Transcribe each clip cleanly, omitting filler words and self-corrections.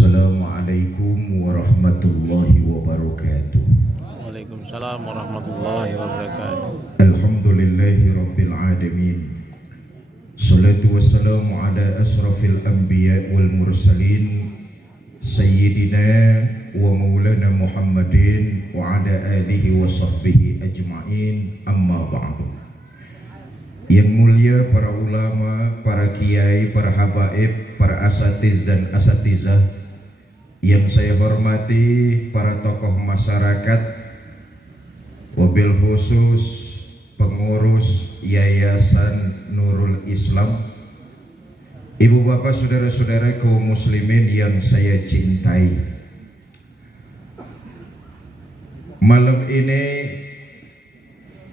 Assalamualaikum warahmatullahi wabarakatuh. Waalaikumsalam warahmatullahi wabarakatuh. Alhamdulillahi rabbil alamin. Salatu wassalamu ala asrafil anbiya wal mursalin Sayyidina wa maulana Muhammadin wa ala alihi wa sahbihi ajma'in, amma ba'du. Yang mulia para ulama, para kiai, para habaib, para asatiz dan asatizah, yang saya hormati para tokoh masyarakat, wabil khusus pengurus Yayasan Nurul Islam, ibu bapak saudara-saudara kaum muslimin yang saya cintai. Malam ini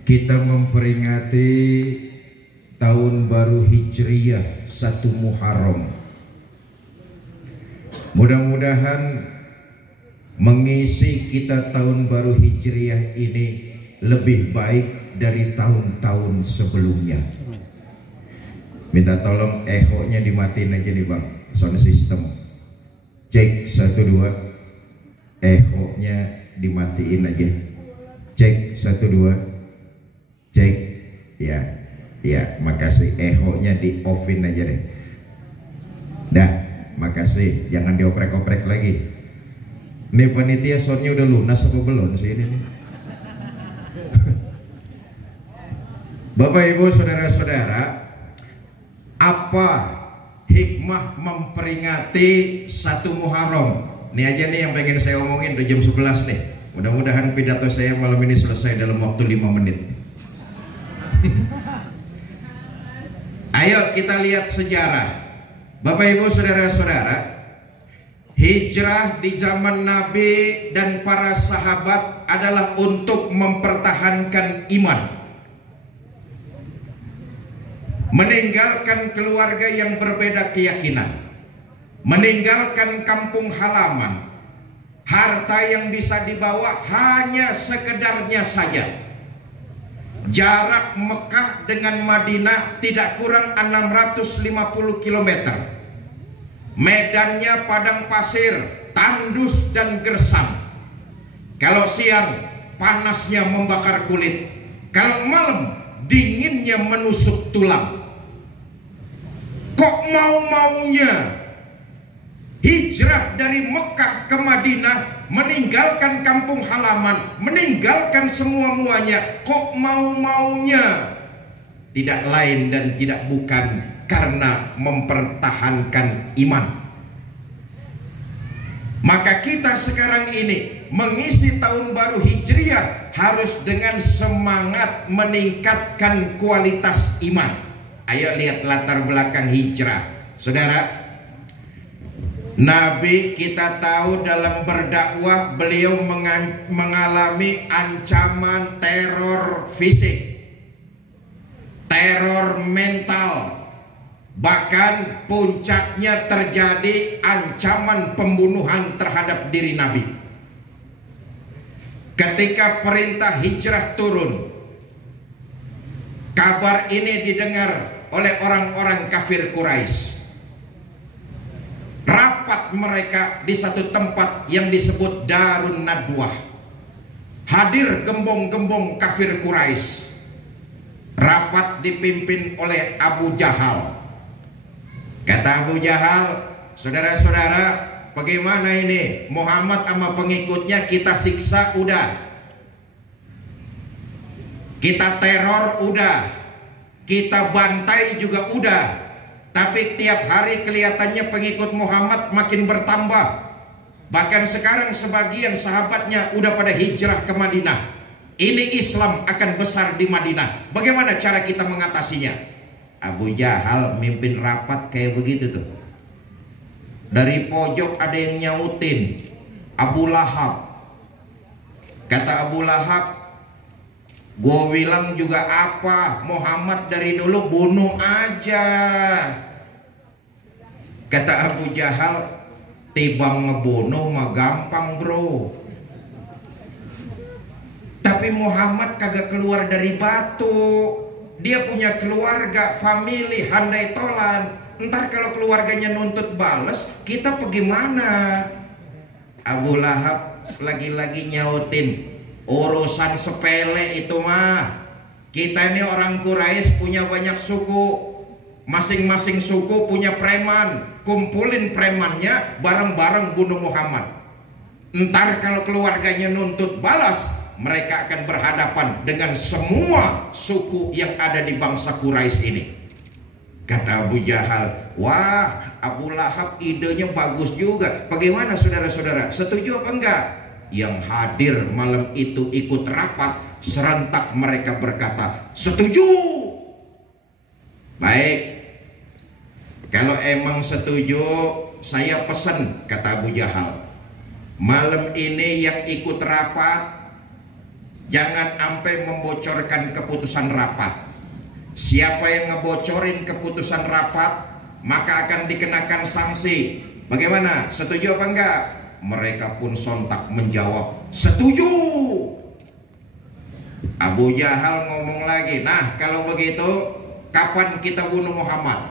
kita memperingati tahun baru Hijriyah 1 Muharram. Mudah-mudahan mengisi kita tahun baru Hijriyah ini lebih baik dari tahun-tahun sebelumnya. Minta tolong echo-nya dimatiin aja nih bang, sound system. Cek 1 2. Echo-nya dimatiin aja. Cek 1 2. Cek. Ya, makasih. Echo-nya di offin aja deh. Dah, makasih. Jangan dioprek-oprek lagi. Nih panitia soundnya udah lunas apa belum sih ini nih? Bapak Ibu saudara-saudara, apa hikmah memperingati 1 Muharram? Ini aja nih yang pengen saya omongin, udah jam 11 nih. Mudah-mudahan pidato saya malam ini selesai dalam waktu 5 menit. Ayo kita lihat sejarah. Bapak Ibu saudara-saudara, hijrah di zaman Nabi dan para sahabat adalah untuk mempertahankan iman, meninggalkan keluarga yang berbeda keyakinan, meninggalkan kampung halaman, harta yang bisa dibawa hanya sekedarnya saja. Jarak Mekah dengan Madinah tidak kurang 650 km. Medannya padang pasir, tandus dan gersam. Kalau siang panasnya membakar kulit, kalau malam dinginnya menusuk tulang. Kok mau-maunya hijrah dari Mekah ke Madinah, meninggalkan kampung halaman, meninggalkan semua-muanya, kok mau-maunya? Tidak lain dan tidak bukan karena mempertahankan iman. Maka kita sekarang ini mengisi tahun baru Hijriyah harus dengan semangat meningkatkan kualitas iman. Ayo lihat latar belakang hijrah, saudara. Nabi kita tahu dalam berdakwah beliau mengalami ancaman teror fisik, teror mental, bahkan puncaknya terjadi ancaman pembunuhan terhadap diri Nabi. Ketika perintah hijrah turun, kabar ini didengar oleh orang-orang kafir Quraisy. Rapat mereka di satu tempat yang disebut Darun Nadwah. Hadir gembong-gembong kafir Quraisy. Rapat dipimpin oleh Abu Jahal. Kata Abu Jahal, saudara-saudara, bagaimana ini? Muhammad sama pengikutnya kita siksa udah, kita teror udah, kita bantai juga udah. Tapi tiap hari kelihatannya pengikut Muhammad makin bertambah. Bahkan sekarang sebagian sahabatnya udah pada hijrah ke Madinah. Ini Islam akan besar di Madinah. Bagaimana cara kita mengatasinya? Abu Jahal mimpin rapat kayak begitu tuh. Dari pojok ada yang nyautin, Abu Lahab. Kata Abu Lahab, gue bilang juga apa, Muhammad dari dulu bunuh aja. Kata Abu Jahal, tibang ngebunuh mah gampang bro, tapi Muhammad kagak keluar dari batu. Dia punya keluarga, family, handai tolan. Ntar kalau keluarganya nuntut balas, kita bagaimana? Abu Lahab lagi-lagi nyautin, urusan sepele itu mah. Kita ini orang Quraisy punya banyak suku, masing-masing suku punya preman. Kumpulin premannya, bareng-bareng bunuh Muhammad. Ntar kalau keluarganya nuntut balas, mereka akan berhadapan dengan semua suku yang ada di bangsa Quraisy ini. Kata Abu Jahal, wah Abu Lahab idenya bagus juga. Bagaimana saudara-saudara, setuju apa enggak? Yang hadir malam itu ikut rapat, serentak mereka berkata, setuju. Baik, kalau emang setuju, saya pesan, kata Abu Jahal, malam ini yang ikut rapat jangan sampai membocorkan keputusan rapat. Siapa yang ngebocorin keputusan rapat, maka akan dikenakan sanksi. Bagaimana? Setuju apa enggak? Mereka pun sontak menjawab, setuju. Abu Jahal ngomong lagi, nah kalau begitu kapan kita bunuh Muhammad?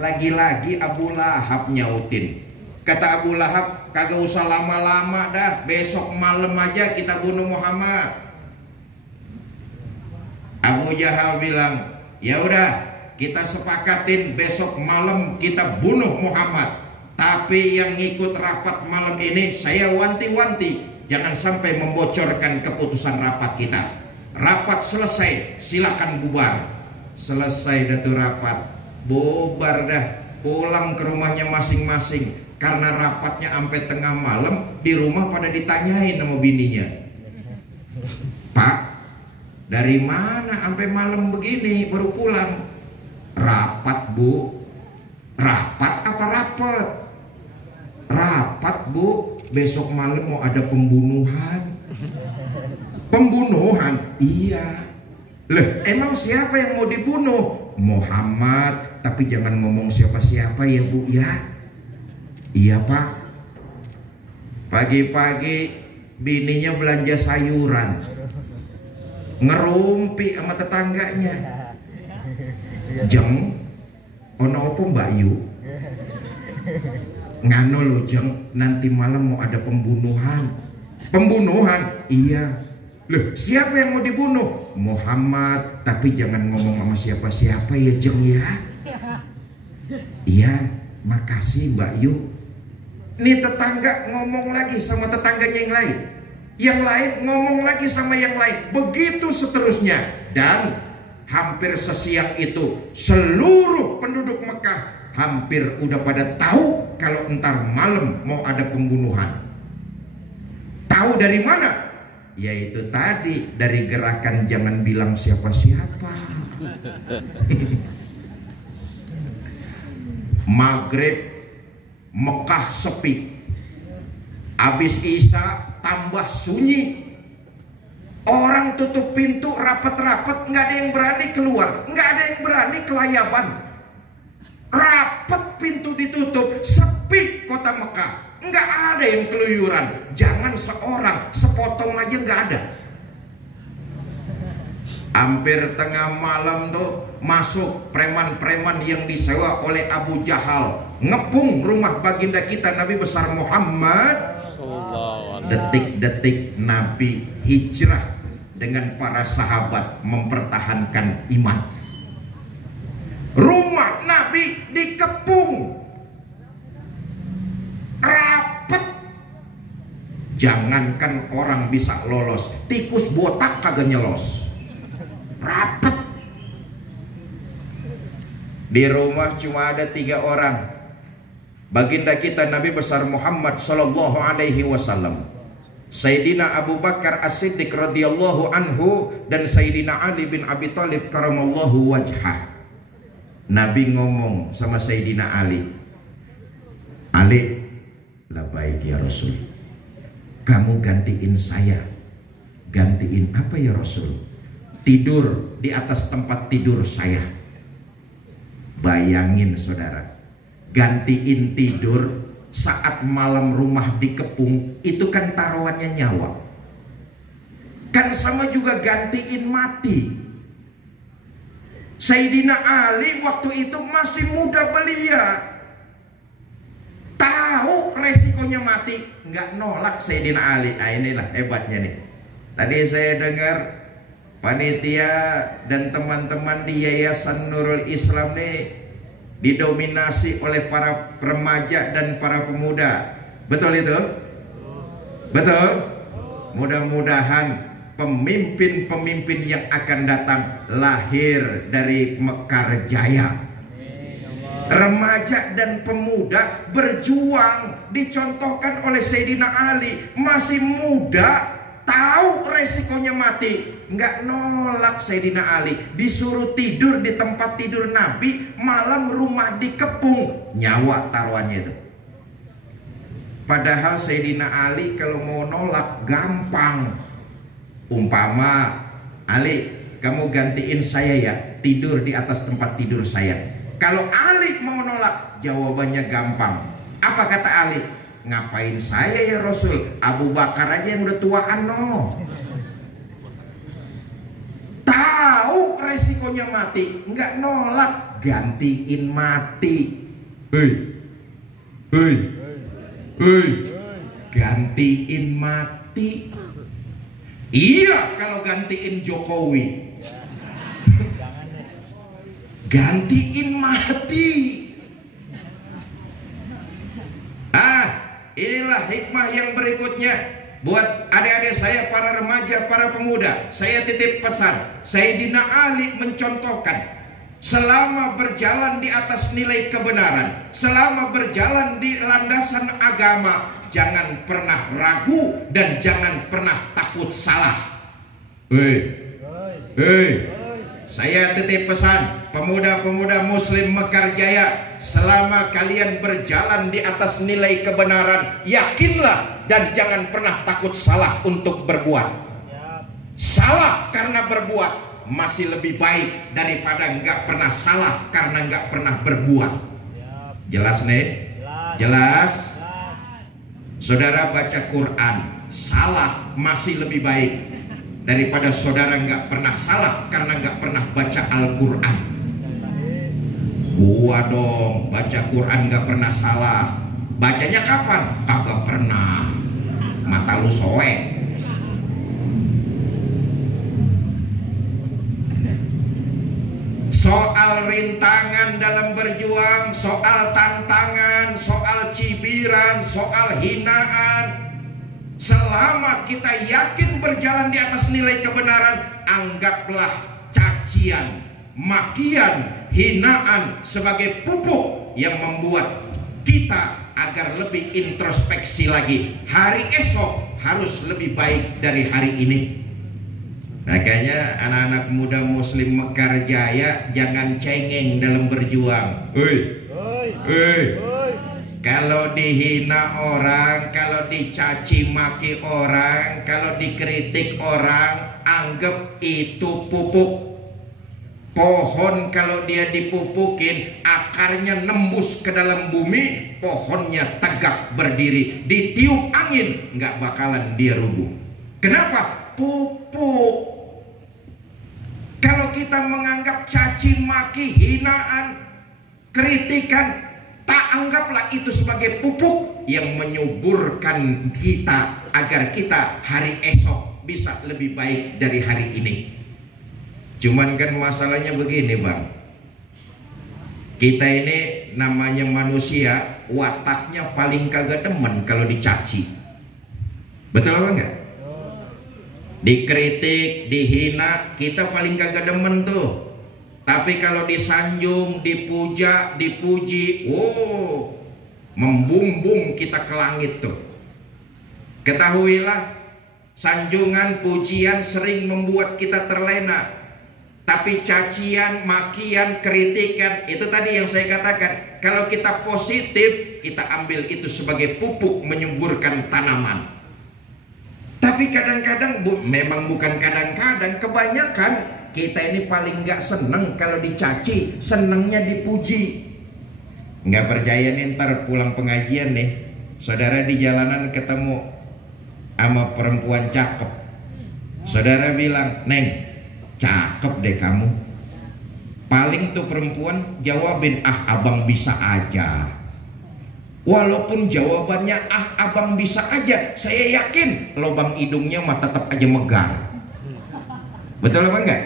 Lagi-lagi Abu Lahab nyautin. Kata Abu Lahab, kagak usah lama-lama dah, besok malam aja kita bunuh Muhammad. Abu Jahal bilang, ya udah, kita sepakatin besok malam kita bunuh Muhammad. Tapi yang ikut rapat malam ini saya wanti-wanti, jangan sampai membocorkan keputusan rapat kita. Rapat selesai, silakan bubar. Selesai dah tuh rapat, bubar dah, pulang ke rumahnya masing-masing. Karena rapatnya sampai tengah malam, di rumah pada ditanyain sama bininya, Pak, dari mana sampai malam begini baru pulang? Rapat Bu. Rapat apa rapat? Rapat Bu, besok malam mau ada pembunuhan. Pembunuhan? Iya. Loh, emang siapa yang mau dibunuh? Muhammad, tapi jangan ngomong siapa-siapa ya Bu ya. Iya Pak. Pagi-pagi bininya belanja sayuran, ngerumpi sama tetangganya. Jeng, ono apa Mbak Yu? Ngano lo Jeng, nanti malam mau ada pembunuhan. Pembunuhan? Iya. Loh, siapa yang mau dibunuh? Muhammad, tapi jangan ngomong sama siapa-siapa ya Jeng ya. Iya, makasih Mbak Yu. Nih tetangga ngomong lagi sama tetangganya yang lain, yang lain ngomong lagi sama yang lain, begitu seterusnya. Dan hampir sesiang itu seluruh penduduk Mekah hampir udah pada tahu kalau entar malam mau ada pembunuhan. Tahu dari mana? Yaitu tadi dari gerakan jangan bilang siapa-siapa. Maghrib Mekah sepi, habis Isya tambah sunyi. Orang tutup pintu rapat-rapat, nggak ada yang berani keluar, nggak ada yang berani kelayaban. Rapat pintu ditutup, sepi kota Mekah, nggak ada yang keluyuran. Jangan seorang, sepotong aja nggak ada. Hampir tengah malam tuh masuk preman-preman yang disewa oleh Abu Jahal, ngepung rumah baginda kita Nabi besar Muhammad. Detik-detik Nabi hijrah dengan para sahabat mempertahankan iman. Rumah Nabi dikepung rapet. Jangankan orang bisa lolos, tikus botak kagak nyelos. Rapet. Di rumah cuma ada 3 orang. Baginda kita Nabi besar Muhammad sallallahu alaihi wasallam, Sayyidina Abu Bakar As-Siddiq radhiyallahu anhu, dan Sayyidina Ali bin Abi Thalib karamallahu wajhah. Nabi ngomong sama Sayyidina Ali, Ali, labbaik ya Rasul, kamu gantiin saya. Gantiin apa ya Rasul? Tidur di atas tempat tidur saya. Bayangin saudara, gantiin tidur saat malam rumah dikepung, itu kan taruhannya nyawa. Kan sama juga gantiin mati. Sayyidina Ali waktu itu masih muda belia, tahu resikonya mati, nggak nolak Sayyidina Ali. Nah inilah hebatnya nih. Tadi saya dengar panitia dan teman-teman di Yayasan Nurul Islam nih didominasi oleh para remaja dan para pemuda. Betul itu? Betul? Mudah-mudahan pemimpin-pemimpin yang akan datang lahir dari Mekar Jaya. Remaja dan pemuda berjuang, dicontohkan oleh Sayyidina Ali, masih muda, tahu resikonya mati, nggak nolak. Sayyidina Ali disuruh tidur di tempat tidur Nabi, malam rumah dikepung, nyawa taruhannya itu. Padahal Sayyidina Ali kalau mau nolak gampang. Umpama, Ali, kamu gantiin saya ya, tidur di atas tempat tidur saya. Kalau Ali mau nolak, jawabannya gampang. Apa kata Ali? Ngapain saya ya Rasul? Abu Bakar aja yang udah tuaan no. Tahu resikonya mati, nggak nolak, gantiin mati. Gantiin mati. Iya, kalau gantiin Jokowi, gantiin mati. Inilah hikmah yang berikutnya buat adik-adik saya, para remaja, para pemuda. Saya titip pesan, Sayyidina Ali mencontohkan, selama berjalan di atas nilai kebenaran, selama berjalan di landasan agama, jangan pernah ragu dan jangan pernah takut salah. Saya titip pesan pemuda-pemuda muslim Mekar Jaya, selama kalian berjalan di atas nilai kebenaran, yakinlah dan jangan pernah takut salah untuk berbuat. Salah karena berbuat masih lebih baik daripada nggak pernah salah karena nggak pernah berbuat. Jelas nih? Jelas? Saudara baca Quran, salah masih lebih baik daripada saudara nggak pernah salah karena nggak pernah baca Al-Quran. Gua dong baca Quran nggak pernah salah. Bacanya kapan? Kagak pernah. Mata lu soek. Soal rintangan dalam berjuang, soal tantangan, soal cibiran, soal hinaan, selama kita yakin berjalan di atas nilai kebenaran, anggaplah cacian, makian, hinaan sebagai pupuk yang membuat kita agar lebih introspeksi lagi. Hari esok harus lebih baik dari hari ini. Makanya anak-anak muda muslim Mekar Jaya jangan cengeng dalam berjuang. Kalau dihina orang, kalau dicaci maki orang, kalau dikritik orang, anggap itu pupuk. Pohon kalau dia dipupukin, akarnya nembus ke dalam bumi, pohonnya tegak berdiri. Ditiup angin, nggak bakalan dia rubuh. Kenapa? Pupuk. Kalau kita menganggap caci maki, hinaan, kritikan, tak anggaplah itu sebagai pupuk yang menyuburkan kita agar kita hari esok bisa lebih baik dari hari ini. Cuman kan masalahnya begini bang, kita ini namanya manusia, wataknya paling kagak demen kalau dicaci. Betul apa enggak? Dikritik, dihina, kita paling kagak demen tuh. Tapi kalau disanjung, dipuja, dipuji, membumbung kita ke langit tuh. Ketahuilah, sanjungan, pujian sering membuat kita terlena. Tapi cacian, makian, kritikan, itu tadi yang saya katakan, kalau kita positif, kita ambil itu sebagai pupuk menyuburkan tanaman. Tapi kadang-kadang, memang bukan kadang-kadang, kebanyakan kita ini paling nggak seneng kalau dicaci, senengnya dipuji. Nggak percaya nih, ntar pulang pengajian nih, saudara di jalanan ketemu sama perempuan cakep, saudara bilang, "Neng, cakep deh kamu." Paling tuh perempuan jawabin, ah abang bisa aja. Walaupun jawabannya ah abang bisa aja, saya yakin lubang hidungnya mah tetap aja megar. Betul apa enggak?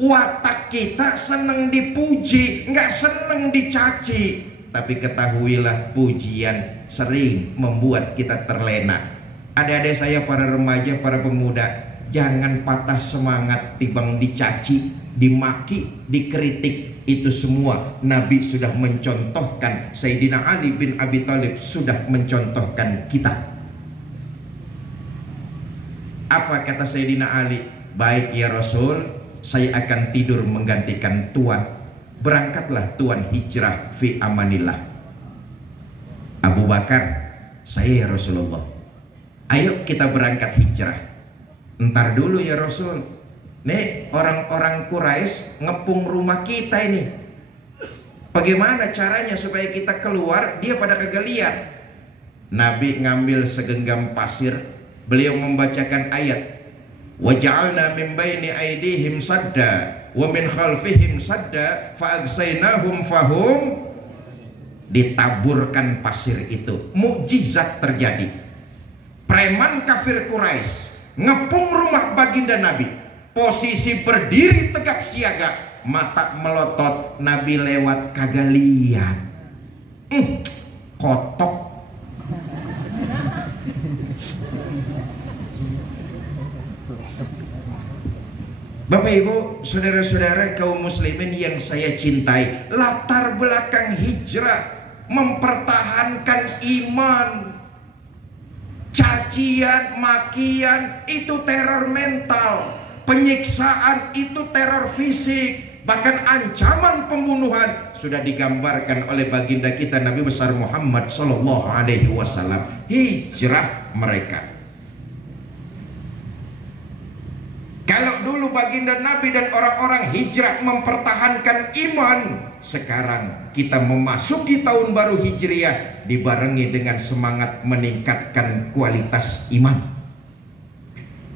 Watak kita seneng dipuji, nggak seneng dicaci. Tapi ketahuilah, pujian sering membuat kita terlena. Adik-adik saya, para remaja, para pemuda, jangan patah semangat timbang dicaci, dimaki, dikritik. Itu semua Nabi sudah mencontohkan. Sayyidina Ali bin Abi Thalib sudah mencontohkan kita. Apa kata Sayyidina Ali? Baik ya Rasul, saya akan tidur menggantikan Tuan. Berangkatlah Tuan hijrah fi amanillah. Abu Bakar, saya ya Rasulullah, ayo kita berangkat hijrah. Entar dulu ya Rasul, nih orang-orang Quraisy ngepung rumah kita ini. Bagaimana caranya supaya kita keluar, dia pada kagak lihat. Nabi ngambil segenggam pasir, beliau membacakan ayat, waja'alna min baini aydihim sadda wa min khalfihim sadda fa'agsaynahum fahum. Ditaburkan pasir itu, mukjizat terjadi. Preman kafir Quraisy ngepung rumah baginda Nabi, posisi berdiri tegap siaga, mata melotot, Nabi lewat kagak lihat. Kotok. Bapak Ibu, saudara-saudara kaum muslimin yang saya cintai, latar belakang hijrah mempertahankan iman. Cacian, makian itu teror mental, penyiksaan itu teror fisik, bahkan ancaman pembunuhan sudah digambarkan oleh baginda kita Nabi besar Muhammad Sallallahu Alaihi Wasallam. Hijrah mereka. Kalau dulu baginda Nabi dan orang-orang hijrah mempertahankan iman, sekarang kita memasuki tahun baru Hijriah dibarengi dengan semangat meningkatkan kualitas iman.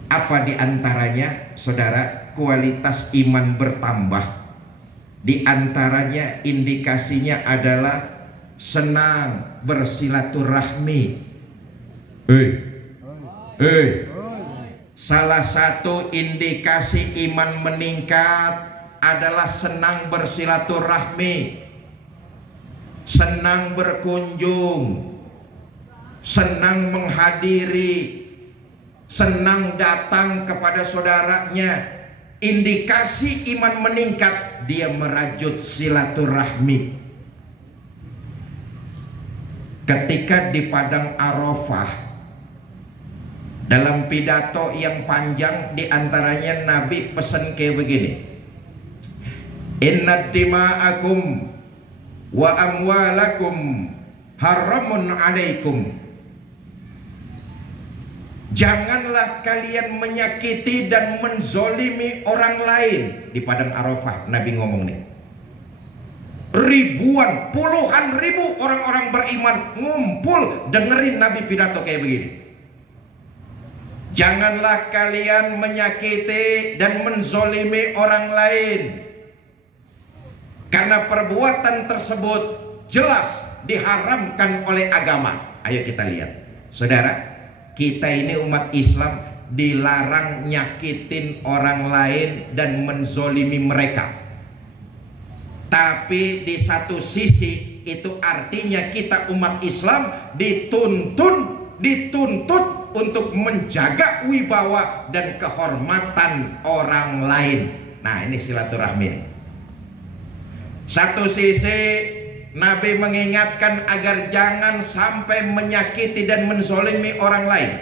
Apa diantaranya, saudara? Kualitas iman bertambah. Diantaranya indikasinya adalah senang bersilaturahmi. Salah satu indikasi iman meningkat adalah senang bersilaturahmi, senang berkunjung, senang menghadiri, senang datang kepada saudaranya. Indikasi iman meningkat, dia merajut silaturahmi. Ketika di Padang Arafah, dalam pidato yang panjang, diantaranya Nabi pesan kayak begini, inna dima'akum wa amwalakum haramun alaikum. Janganlah kalian menyakiti dan menzolimi orang lain. Di Padang Arafah Nabi ngomong nih, ribuan, puluhan ribu orang-orang beriman ngumpul dengerin Nabi pidato kayak begini. Janganlah kalian menyakiti dan menzolimi orang lain, karena perbuatan tersebut jelas diharamkan oleh agama. Ayo kita lihat, saudara, kita ini umat Islam dilarang nyakitin orang lain dan menzolimi mereka. Tapi di satu sisi itu artinya kita umat Islam dituntut untuk menjaga wibawa dan kehormatan orang lain. Nah, ini silaturahmi. Satu sisi Nabi mengingatkan agar jangan sampai menyakiti dan menzolimi orang lain.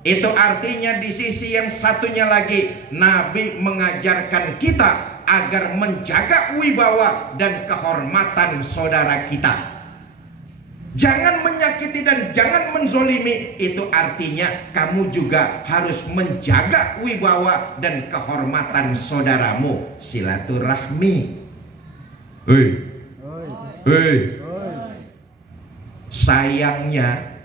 Itu artinya di sisi yang satunya lagi Nabi mengajarkan kita agar menjaga wibawa dan kehormatan saudara kita. Jangan menyakiti dan jangan menzolimi. Itu artinya kamu juga harus menjaga wibawa dan kehormatan saudaramu. Silaturahmi. Sayangnya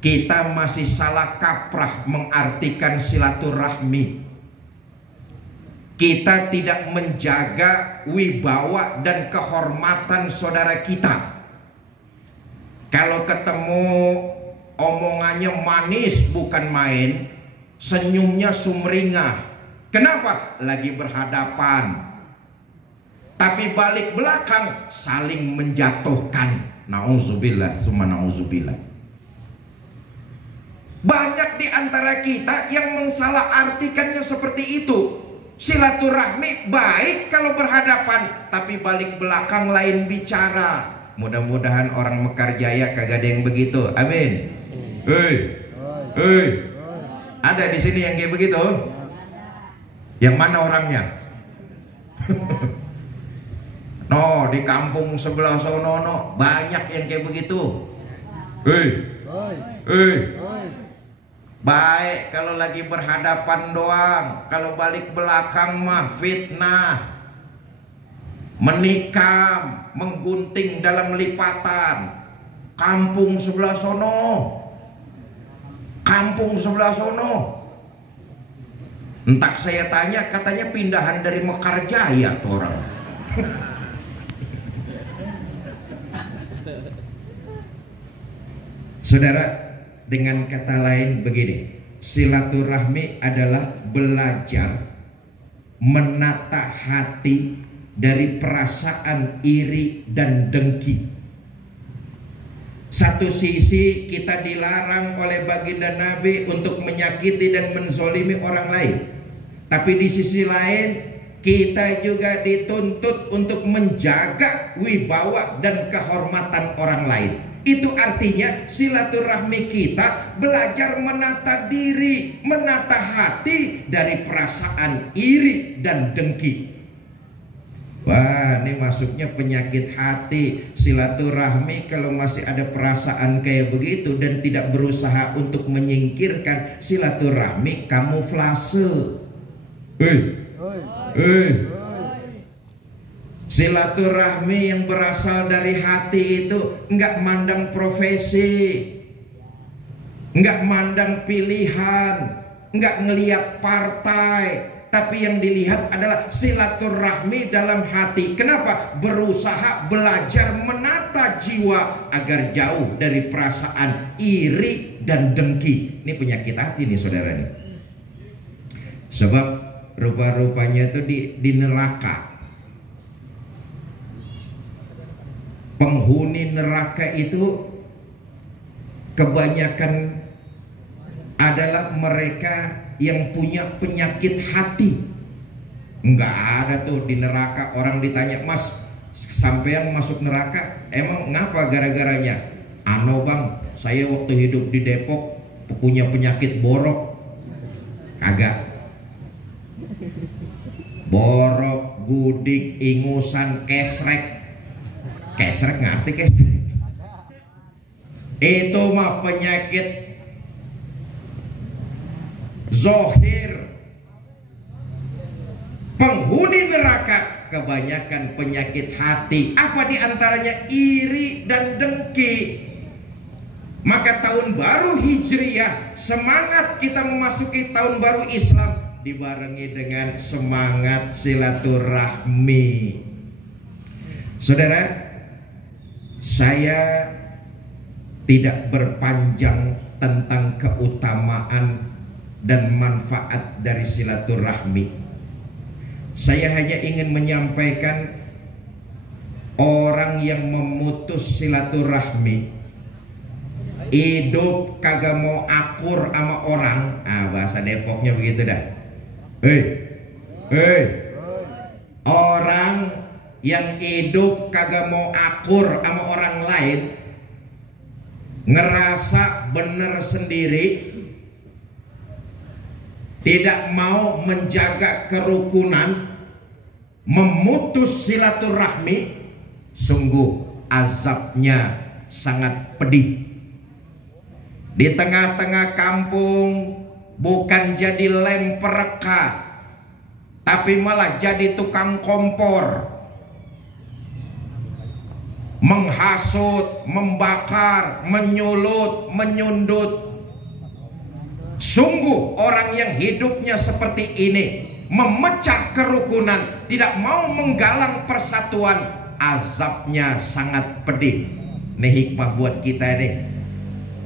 kita masih salah kaprah mengartikan silaturahmi. kita tidak menjaga wibawa dan kehormatan saudara kita. Kalau ketemu omongannya manis bukan main, senyumnya sumringah. Kenapa? Lagi berhadapan. Tapi balik belakang saling menjatuhkan. Nauzubillah, summa nauzubillah. Banyak di antara kita yang mensalahartikannya seperti itu. Silaturahmi baik kalau berhadapan, tapi balik belakang lain bicara. Mudah-mudahan orang Mekarjaya kagak ada yang begitu. Amin. Ada di sini yang kayak begitu? Yang mana orangnya? No, di kampung sebelah sono no, banyak yang kayak begitu. Baik kalau lagi berhadapan doang, kalau balik belakang mah fitnah, menikam, menggunting dalam lipatan. Kampung sebelah sono, kampung sebelah sono. Entah saya tanya, katanya pindahan dari Mekarjaya tuh orang. Saudara, dengan kata lain begini, silaturahmi adalah belajar menata hati dari perasaan iri dan dengki. Satu sisi kita dilarang oleh baginda Nabi untuk menyakiti dan menzolimi orang lain, tapi di sisi lain kita juga dituntut untuk menjaga wibawa dan kehormatan orang lain. Itu artinya silaturahmi kita belajar menata diri, menata hati dari perasaan iri dan dengki. Wah, ini masuknya penyakit hati. Silaturahmi kalau masih ada perasaan kayak begitu dan tidak berusaha untuk menyingkirkan, silaturahmi kamuflase. Silaturahmi yang berasal dari hati itu enggak mandang profesi, enggak mandang pilihan, enggak ngelihat partai, tapi yang dilihat adalah silaturahmi dalam hati. Kenapa? Berusaha belajar menata jiwa agar jauh dari perasaan iri dan dengki. Ini penyakit hati nih saudara nih. Sebab rupa-rupanya itu di neraka. Penghuni neraka itu kebanyakan adalah mereka yang punya penyakit hati. Enggak ada tuh di neraka orang ditanya, "Mas, sampean masuk neraka emang ngapa gara-garanya?" "Ano bang, saya waktu hidup di Depok punya penyakit borok." Kagak. Borok, gudik, ingusan, kesrek. Kesrek ngerti kesrek? Itu mah penyakit zohir. Penghuni neraka kebanyakan penyakit hati. Apa diantaranya? Iri dan dengki. Maka tahun baru Hijriah, semangat kita memasuki tahun baru Islam dibarengi dengan semangat silaturahmi. Saudara, saya tidak berpanjang tentang keutamaan dan manfaat dari silaturahmi. Saya hanya ingin menyampaikan orang yang memutus silaturahmi, hidup kagak mau akur sama orang. Bahasa Depoknya begitu dah. Orang yang hidup kagak mau akur sama orang lain, ngerasa bener sendiri, tidak mau menjaga kerukunan, memutus silaturahmi, sungguh azabnya sangat pedih. Di tengah-tengah kampung bukan jadi lem perekat, tapi malah jadi tukang kompor, menghasut, membakar, menyulut, menyundut. Sungguh orang yang hidupnya seperti ini memecah kerukunan, tidak mau menggalang persatuan, azabnya sangat pedih. Ini hikmah buat kita nih.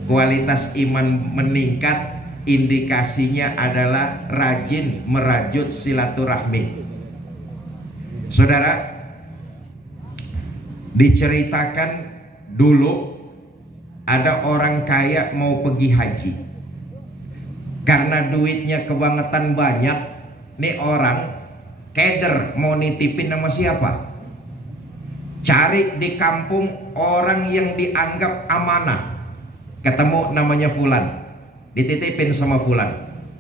Kualitas iman meningkat, indikasinya adalah rajin merajut silaturahmi. Saudara, diceritakan dulu ada orang kaya mau pergi haji. Karena duitnya kebangetan banyak, nih orang keder mau nitipin nama siapa? Cari di kampung orang yang dianggap amanah. Ketemu namanya Fulan, dititipin sama Fulan.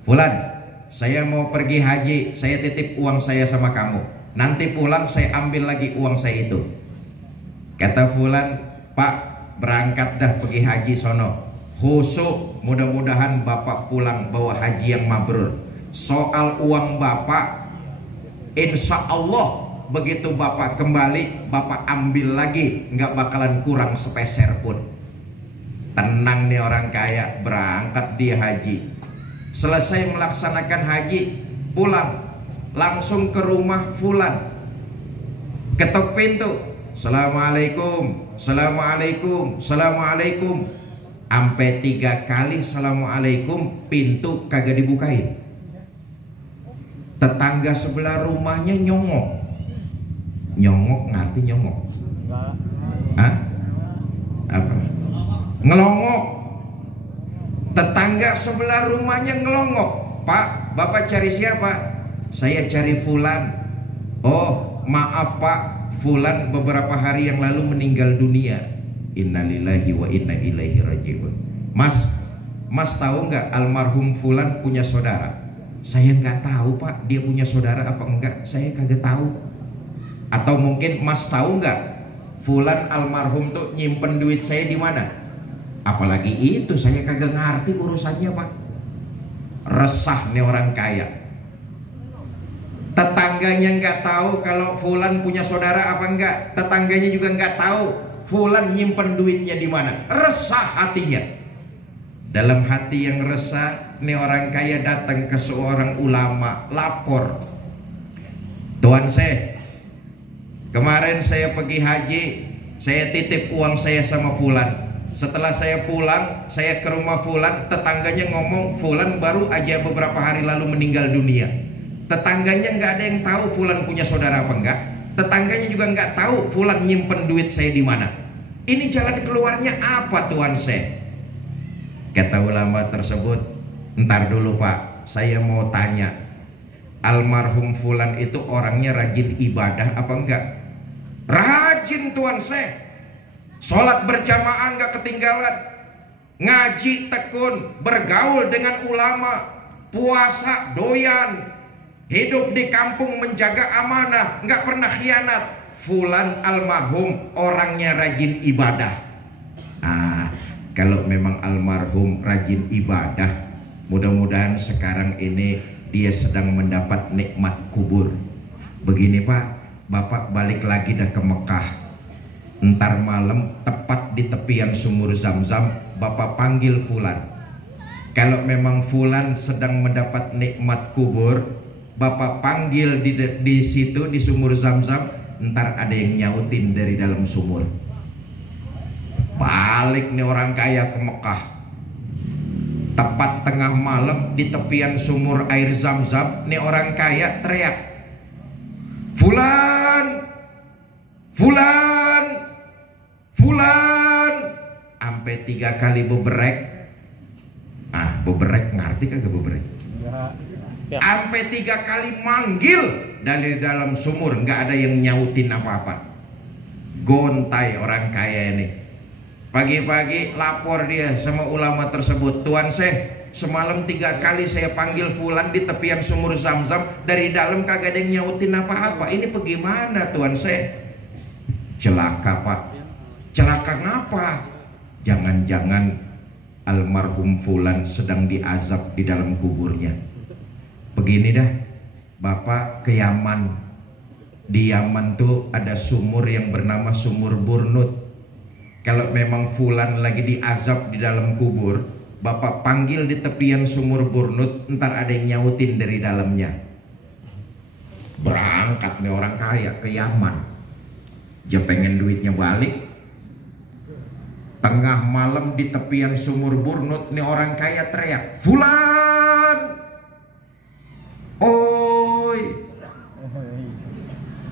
Fulan, saya mau pergi haji, saya titip uang saya sama kamu. Nanti pulang saya ambil lagi uang saya itu. Kata Fulan, Pak, berangkat dah pergi haji sono. Khusuk, mudah-mudahan Bapak pulang bawa haji yang mabrur. Soal uang Bapak, insya Allah begitu Bapak kembali, Bapak ambil lagi, nggak bakalan kurang sepeser pun. Tenang nih orang kaya, berangkat dia haji. Selesai melaksanakan haji, pulang langsung ke rumah Fulan. Ketok pintu, Assalamualaikum, Assalamualaikum, Assalamualaikum. Sampai 3 kali Assalamualaikum, pintu kagak dibukain. Tetangga sebelah rumahnya nyongok. Nyongok ngerti nyongok? Hah? Apa? Ngelongok. Tetangga sebelah rumahnya ngelongok. Pak, Bapak cari siapa? Saya cari Fulan. Oh, maaf Pak, Fulan beberapa hari yang lalu meninggal dunia. Innalillahi wa inna ilaihi rajiun. Mas tahu nggak almarhum Fulan punya saudara? Saya nggak tahu Pak, dia punya saudara apa enggak? Saya kagak tahu. Atau mungkin Mas tahu nggak Fulan almarhum tuh nyimpen duit saya di mana? Apalagi itu saya kagak ngerti urusannya Pak. Resah nih orang kaya. Tetangganya nggak tahu kalau Fulan punya saudara apa enggak. Tetangganya juga nggak tahu Fulan nyimpen duitnya di mana. Resah hatinya. Dalam hati yang resah, nih orang kaya datang ke seorang ulama, lapor. Tuan saya, kemarin saya pergi haji, saya titip uang saya sama Fulan. Setelah saya pulang, saya ke rumah Fulan, tetangganya ngomong Fulan baru aja beberapa hari lalu meninggal dunia. Tetangganya nggak ada yang tahu Fulan punya saudara apa enggak. Tetangganya juga nggak tahu Fulan nyimpen duit saya di mana. Ini jalan keluarnya apa tuan saya? Kata ulama tersebut, ntar dulu Pak, saya mau tanya, almarhum Fulan itu orangnya rajin ibadah apa enggak? Rajin tuan saya. Sholat berjamaah nggak ketinggalan, ngaji tekun, bergaul dengan ulama, puasa doyan, hidup di kampung menjaga amanah, nggak pernah khianat. Fulan almarhum orangnya rajin ibadah. Kalau memang almarhum rajin ibadah, mudah-mudahan sekarang ini dia sedang mendapat nikmat kubur. Begini Pak, Bapak balik lagi dah ke Mekah. Ntar malam tepat di tepian sumur Zam-Zam, Bapak panggil Fulan. Kalau memang Fulan sedang mendapat nikmat kubur, Bapak panggil di situ di sumur Zam-Zam. Ntar ada yang nyautin dari dalam sumur. Balik nih orang kaya ke Mekah. Tepat tengah malam di tepian sumur air Zam-Zam, nih orang kaya teriak, Fulan, Fulan, Fulan. Sampai 3 kali beberek. Beberek ngerti kagak beberek? Ya. Sampai 3 kali manggil dari dalam sumur, nggak ada yang nyautin apa-apa. Gontai orang kaya ini. Pagi-pagi lapor dia sama ulama tersebut, Tuan saya, semalam 3 kali saya panggil Fulan di tepian sumur Zam-Zam, dari dalam kagak ada yang nyautin apa-apa. Ini bagaimana Tuan saya? Celaka Pak. Celaka ngapa? Jangan-jangan almarhum Fulan sedang diazab di dalam kuburnya. Begini dah, Bapak ke Yaman. Di Yaman tuh ada sumur yang bernama sumur Burnut. Kalau memang Fulan lagi diazab di dalam kubur, Bapak panggil di tepian sumur Burnut, ntar ada yang nyautin dari dalamnya. Berangkat nih orang kaya ke Yaman, dia pengen duitnya balik. Tengah malam di tepian sumur Burnut nih orang kaya teriak, "Fulan, oi!"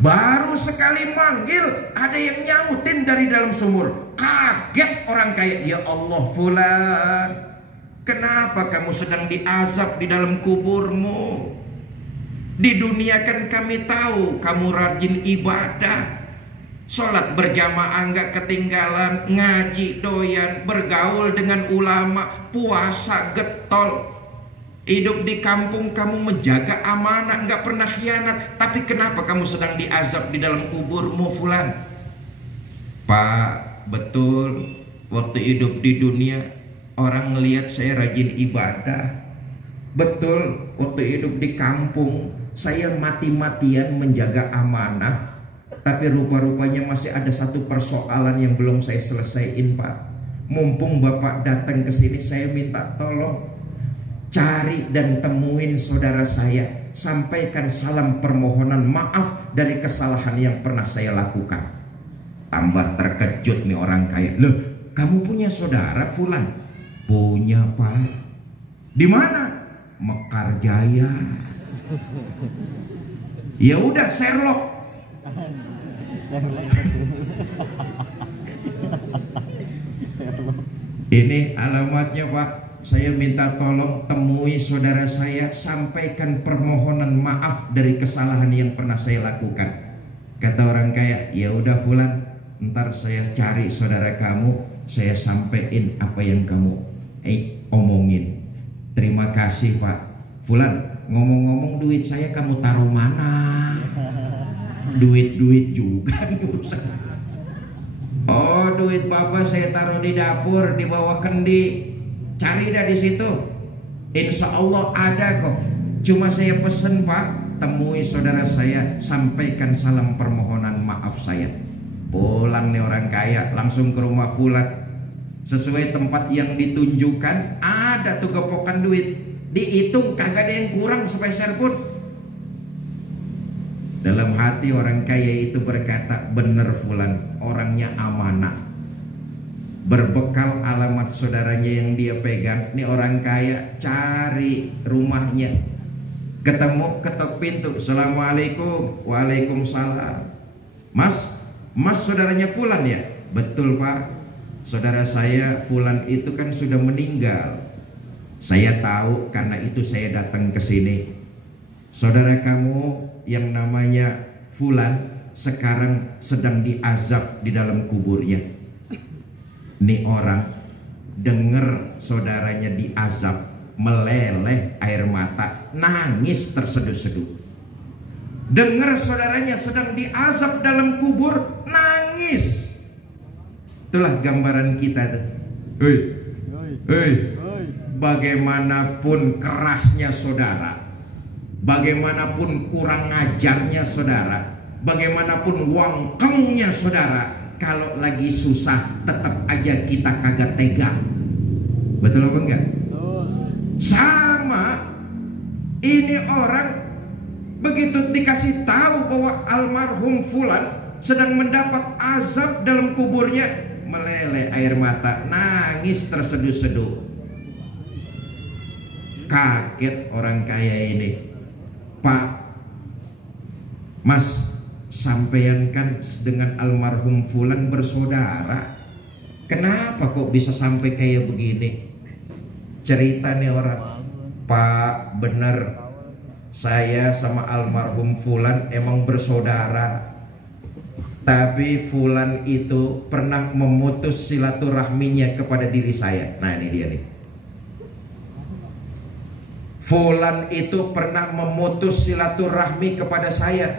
Baru sekali manggil ada yang nyautin dari dalam sumur. Kaget orang kaya, "Ya Allah, Fulan, kenapa kamu sedang diazab di dalam kuburmu? Di dunia kan kami tahu kamu rajin ibadah, sholat berjamaah nggak ketinggalan, ngaji doyan, bergaul dengan ulama, puasa getol. Hidup di kampung kamu menjaga amanah, nggak pernah khianat. Tapi kenapa kamu sedang diazab di dalam kuburmu, Fulan?" "Pak, betul, waktu hidup di dunia orang ngelihat saya rajin ibadah. Betul, waktu hidup di kampung saya mati-matian menjaga amanah. Tapi rupa-rupanya masih ada satu persoalan yang belum saya selesaiin, Pak. Mumpung Bapak datang ke sini, saya minta tolong cari dan temuin saudara saya, sampaikan salam permohonan maaf dari kesalahan yang pernah saya lakukan." Tambah terkejut nih orang kaya. "Loh, kamu punya saudara, Fulan?" "Punya, Pak." "Di mana?" "Mekar Jaya." "Ya udah, Sherlock." "Ini alamatnya, Pak. Saya minta tolong temui saudara saya, sampaikan permohonan maaf dari kesalahan yang pernah saya lakukan." Kata orang kaya, "Ya udah, Fulan, ntar saya cari saudara kamu, saya sampaikan apa yang kamu omongin." "Terima kasih, Pak." "Fulan, ngomong-ngomong duit saya kamu taruh mana?" "Duit juga nih Ustaz." "Oh, duit Bapak saya taruh di dapur di bawah kendi. Cari dah di situ. Insya Allah ada kok. Cuma saya pesen, Pak, temui saudara saya, sampaikan salam permohonan maaf saya." Pulang nih orang kaya langsung ke rumah Fulan. Sesuai tempat yang ditunjukkan ada tuh gepokan duit. Dihitung kagak ada yang kurang sepeser pun. Dalam hati orang kaya itu berkata, "Bener Fulan, orangnya amanah." Berbekal alamat saudaranya yang dia pegang, nih orang kaya cari rumahnya. Ketemu, ketok pintu. "Assalamualaikum." "Waalaikumsalam." Mas saudaranya Fulan ya?" "Betul, Pak. Saudara saya Fulan itu kan sudah meninggal. Saya tahu, karena itu saya datang ke sini. Saudara kamu yang namanya Fulan sekarang sedang diazab di dalam kuburnya." Nih orang dengar saudaranya diazab, meleleh air mata, nangis terseduh-seduh. Dengar saudaranya sedang diazab dalam kubur, nangis. Itulah gambaran kita tuh. Hei, bagaimanapun kerasnya saudara, bagaimanapun kurang ajarnya saudara, bagaimanapun wangkengnya saudara, kalau lagi susah tetap aja kita kagak tega. Betul apa enggak? Sama ini orang begitu dikasih tahu bahwa almarhum Fulan sedang mendapat azab dalam kuburnya, meleleh air mata, nangis terseduh-seduh. Kaget orang kaya ini. "Pak, Mas, sampean kan dengan almarhum Fulan bersaudara. Kenapa kok bisa sampai kayak begini?" Cerita nih orang, "Pak, bener, saya sama almarhum Fulan emang bersaudara. Tapi Fulan itu pernah memutus silaturahminya kepada diri saya." Nah ini dia nih. Fulan itu pernah memutus silaturahmi kepada saya.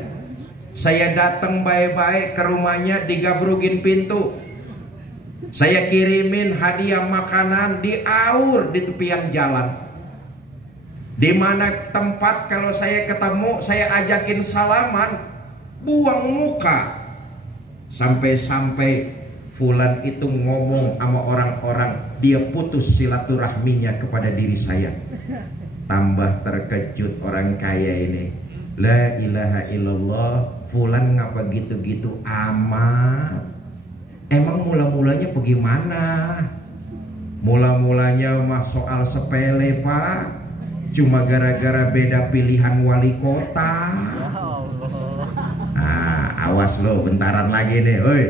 Saya datang baik-baik ke rumahnya, digabrugin pintu. Saya kirimin hadiah makanan, diaur di tepian jalan. Di mana tempat kalau saya ketemu, saya ajakin salaman, buang muka. Sampai-sampai Fulan itu ngomong sama orang-orang, dia putus silaturahminya kepada diri saya. Tambah terkejut orang kaya ini. La ilaha illallah, fulan ngapa gitu-gitu amat. Emang mula-mulanya bagaimana? Mula-mulanya mah soal sepele pak, cuma gara-gara beda pilihan wali kota. Awas lo, bentaran lagi nih, oi.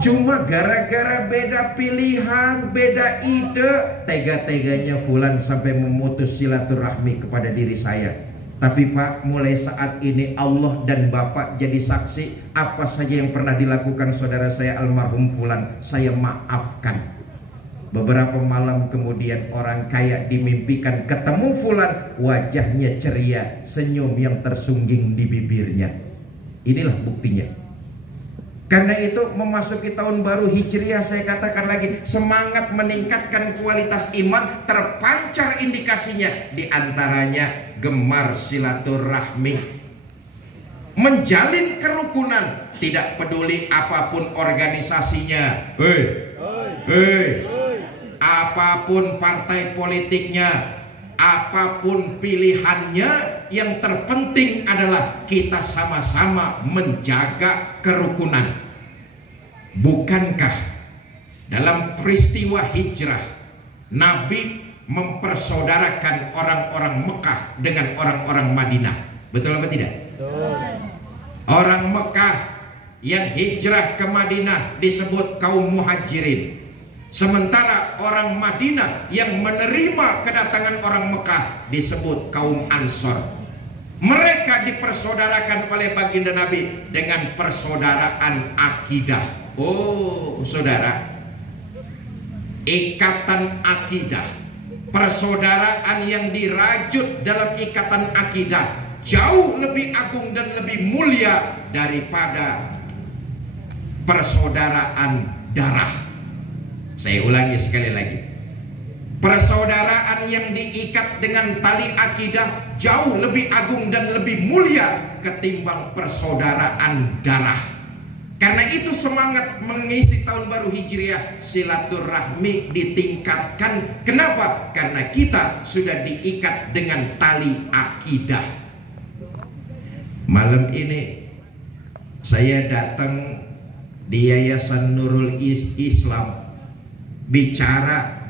Cuma gara-gara beda pilihan, beda ide, tega-teganya fulan sampai memutus silaturahmi kepada diri saya. Tapi Pak, mulai saat ini Allah dan Bapak jadi saksi, apa saja yang pernah dilakukan saudara saya almarhum fulan, saya maafkan. Beberapa malam kemudian orang kaya dimimpikan ketemu fulan, wajahnya ceria, senyum yang tersungging di bibirnya. Inilah buktinya. Karena itu memasuki tahun baru Hijriah, saya katakan lagi, semangat meningkatkan kualitas iman terpancar indikasinya, diantaranya gemar silaturahmi, menjalin kerukunan, tidak peduli apapun organisasinya, apapun partai politiknya, apapun pilihannya, yang terpenting adalah kita sama-sama menjaga kerukunan. Bukankah dalam peristiwa hijrah Nabi mempersaudarakan orang-orang Mekah dengan orang-orang Madinah? Betul apa tidak? Betul. Orang Mekah yang hijrah ke Madinah disebut kaum muhajirin, sementara orang Madinah yang menerima kedatangan orang Mekah disebut kaum Ansor. Mereka dipersaudarakan oleh baginda Nabi dengan persaudaraan akidah. Oh saudara, ikatan akidah, persaudaraan yang dirajut dalam ikatan akidah jauh lebih agung dan lebih mulia daripada persaudaraan darah. Saya ulangi sekali lagi, persaudaraan yang diikat dengan tali akidah jauh lebih agung dan lebih mulia ketimbang persaudaraan darah. Karena itu semangat mengisi tahun baru Hijriah, silaturahmi ditingkatkan. Kenapa? Karena kita sudah diikat dengan tali akidah. Malam ini saya datang di Yayasan Nurul Islam bicara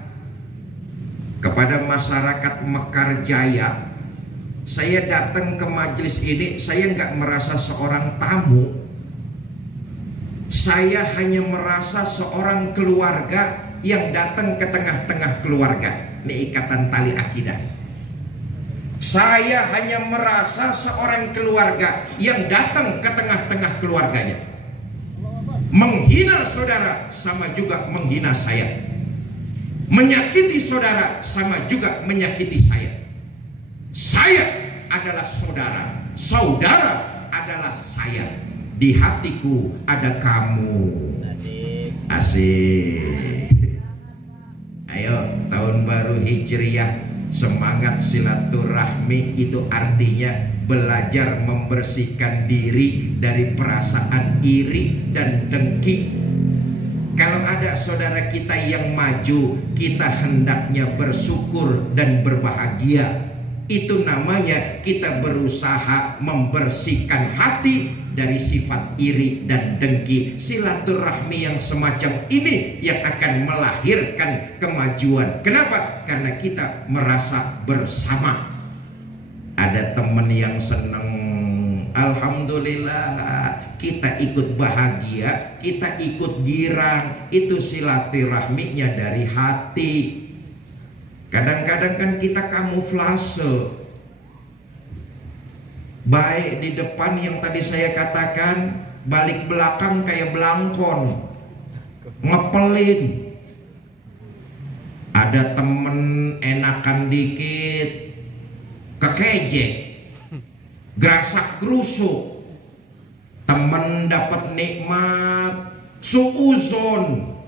kepada masyarakat Mekarjaya. Saya datang ke majelis ini, saya nggak merasa seorang tamu, saya hanya merasa seorang keluarga yang datang ke tengah-tengah keluarga. Ini ikatan tali akidah. Saya hanya merasa seorang keluarga yang datang ke tengah-tengah keluarganya. Menghina saudara sama juga menghina saya, menyakiti saudara sama juga menyakiti saya. Saya adalah saudara, saudara adalah saya. Di hatiku ada kamu. Asik. Ayo, tahun baru Hijriah, semangat silaturahmi itu artinya belajar membersihkan diri dari perasaan iri dan dengki. Kalau ada saudara kita yang maju, kita hendaknya bersyukur dan berbahagia. Itu namanya kita berusaha membersihkan hati dari sifat iri dan dengki. Silaturahmi yang semacam ini yang akan melahirkan kemajuan. Kenapa? Karena kita merasa bersama. Ada teman yang senang, alhamdulillah, kita ikut bahagia, kita ikut girang. Itu silaturahminya dari hati. Kadang-kadang kan kita kamuflase, baik di depan yang tadi saya katakan, balik belakang kayak belangkon, ngepelin. Ada temen enakan dikit, kekejek, gerasak gerusuk. Temen dapat nikmat, suuzon.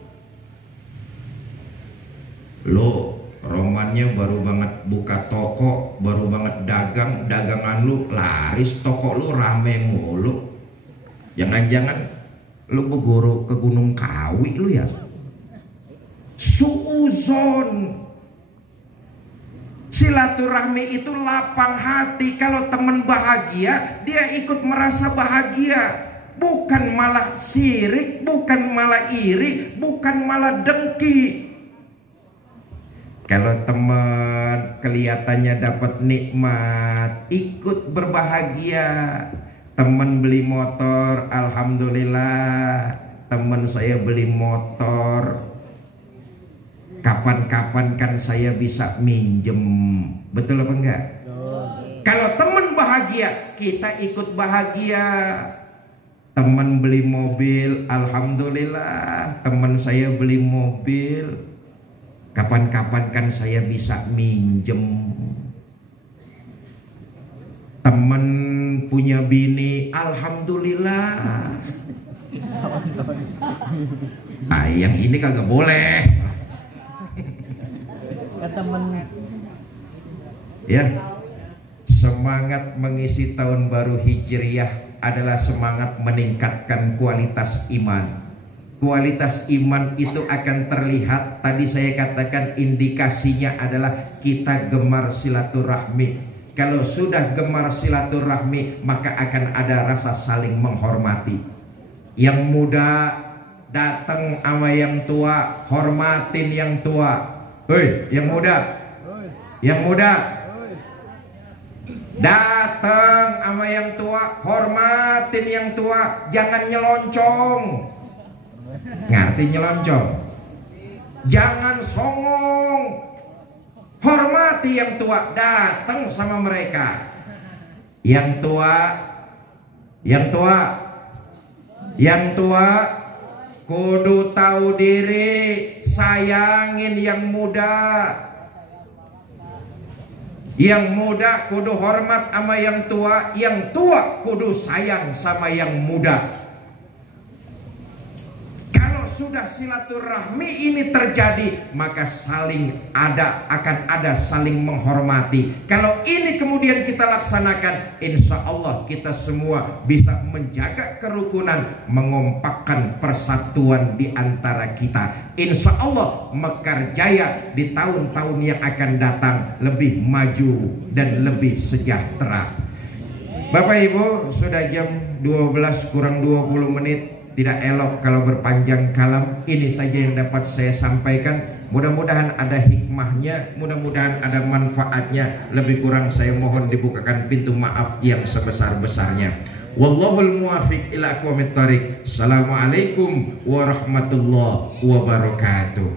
Lo romannya baru banget buka toko, baru banget dagang, dagangan lu laris, toko lu rame mulu. Jangan-jangan lu beguru ke Gunung Kawi lu ya? Suuzon. Silaturahmi itu lapang hati. Kalau teman bahagia, dia ikut merasa bahagia. Bukan malah sirik, bukan malah iri, bukan malah dengki. Kalau teman kelihatannya dapat nikmat, ikut berbahagia. Teman beli motor, alhamdulillah. Teman saya beli motor, kapan-kapan kan saya bisa minjem. Betul apa enggak? Kalau teman bahagia, kita ikut bahagia. Teman beli mobil, alhamdulillah. Teman saya beli mobil, kapan-kapan kan saya bisa minjem. Teman punya bini, alhamdulillah. Nah, yang ini kagak boleh. Ya, semangat mengisi tahun baru Hijriah adalah semangat meningkatkan kualitas iman. Kualitas iman itu akan terlihat, tadi saya katakan indikasinya adalah kita gemar silaturahmi. Kalau sudah gemar silaturahmi, maka akan ada rasa saling menghormati. Yang muda datang sama yang tua, hormatin yang tua. Hei, yang muda, yang muda datang sama yang tua, hormatin yang tua. Jangan nyeloncong. Ngerti nyeloncong? Jangan songong. Hormati yang tua, datang sama mereka. Yang tua, yang tua, yang tua kudu tahu diri, sayangin yang muda. Yang muda kudu hormat sama yang tua kudu sayang sama yang muda. Kalau sudah silaturahmi ini terjadi, maka akan ada saling menghormati. Kalau ini kemudian kita laksanakan, insya Allah kita semua bisa menjaga kerukunan, mengompakkan persatuan di antara kita. Insya Allah Mekar Jaya di tahun-tahun yang akan datang lebih maju dan lebih sejahtera. Bapak Ibu, sudah jam 12 kurang 20 menit. Tidak elok kalau berpanjang kalam. Ini saja yang dapat saya sampaikan. Mudah-mudahan ada hikmahnya, mudah-mudahan ada manfaatnya. Lebih kurang saya mohon dibukakan pintu maaf yang sebesar-besarnya. Wallahul muwafiq ila aqwamit thariq. Assalamualaikum warahmatullahi wabarakatuh.